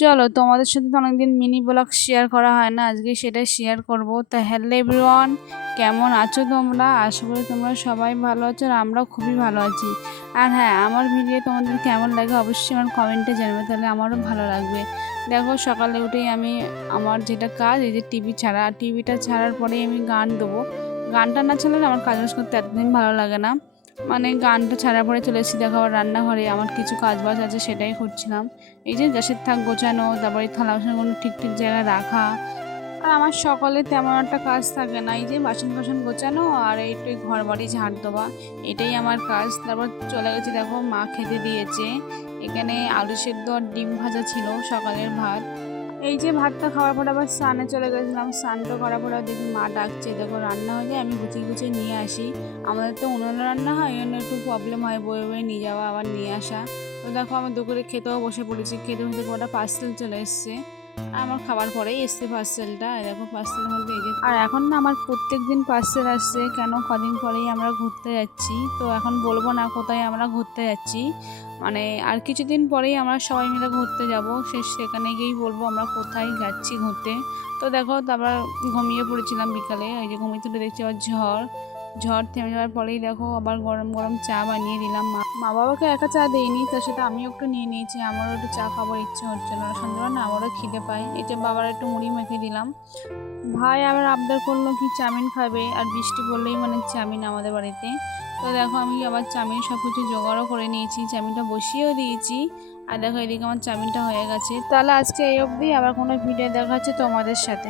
চলো তোমাদের সাথে তো অনেকদিন মিনি ব্লগ শেয়ার করা হয় না, আজকে সেটাই শেয়ার করব। তা হ্যালো এভরিওয়ান, কেমন আছো তোমরা? আশা করি তোমরা সবাই ভালো আছো আর আমরাও খুবই ভালো আছি। আর হ্যাঁ, আমার ভিডিও তোমাদের কেমন লাগে অবশ্যই আমার কমেন্টে জানাবে, তাহলে আমারও ভালো লাগবে। দেখো সকালে উঠেই আমি আমার যেটা কাজ, এই যে টিভিটা ছাড়ার পরেই আমি গান দেবো। গানটা না ছাড়লে আমার কাজ করতে এতদিন ভালো লাগে না। মানে গানটা ছাড়ার পরে চলে এসেছি, দেখো আবার রান্নাঘরে আমার কিছু কাজ বাজ আছে, সেটাই করছিলাম। এই যে গ্যাসের থাক গোছানো, তারপরে থালা বাসনগুলো ঠিক ঠিক জায়গায় রাখা। আর আমার সকালে তেমন একটা কাজ থাকে না, এই যে বাসন বাসন গোছানো আর একটু ঘর বাড়ি ঝাড় দেওয়া, এটাই আমার কাজ। তারপর চলে গেছি, দেখো মা খেতে দিয়েছে। এখানে আলু সেদ্ধ আর ডিম ভাজা ছিল সকালের ভাত। এই যে ভাতটা খাওয়ার পর আবার স্নানে চলে গেছিলাম, স্নানটা করার পর দেখি মা ডাকছে, দেখো রান্না হয়ে যায়, আমি গুছিয়ে গুছিয়ে নিয়ে আসি। আমাদের তো উনুনে রান্না হয়, এই জন্য একটু প্রবলেম হয় বয়ে বয়ে নিয়ে যাওয়া আবার নিয়ে আসা। তো দেখো আমি দুপুরে খেতেও বসে পড়েছি, খেতে খেতে ওটা পার্সেল চলে এসছে। আমার খাবার পরেই এসছে পার্সেলটা, দেখো পার্সেলের মধ্যে এই যে। আর এখন না আমার প্রত্যেক দিন পার্সেল আসছে, কেন কদিন পরেই আমরা ঘুরতে যাচ্ছি, তো এখন বলবো না কোথায় আমরা ঘুরতে যাচ্ছি। মানে আর কিছুদিন পরেই আমরা সবাই মিলে ঘুরতে যাব, সেখানে গিয়েই বলবো আমরা কোথায় যাচ্ছি ঘুরতে। তো দেখো তারপর ঘুমিয়ে পড়েছিলাম বিকালে, ওই যে ঘুমিয়ে তুলে দেখছি আবার ঝড় ঝড় থেমে যাওয়ার পরেই দেখো আবার গরম গরম চা বানিয়ে দিলাম। মা বাবাকে একা চা দিইনি, তার সাথে আমিও একটু নিয়ে নিয়েছি, আমারও একটু চা খাবার ইচ্ছে হচ্ছিল না, সন্ধ্যাবেলা না আমারও খিদে পায়। এই যে বাবার একটু মুড়ি মেখে দিলাম। ভাই আবার আবদার করলো কি চাউমিন খাবে, আর বৃষ্টি পড়লেই মানে চাউমিন আমাদের বাড়িতে। তো দেখো আমি আবার চাউমিন সব কিছু জোগাড়ও করে নিয়েছি, চাউমিনটা বসিয়েও দিয়েছি। আর দেখো এদিকে আমার চাউমিনটা হয়ে গেছে। তাহলে আজকে এই অবধি, আবার কোনো ভিডিও দেখা হচ্ছে তোমাদের সাথে।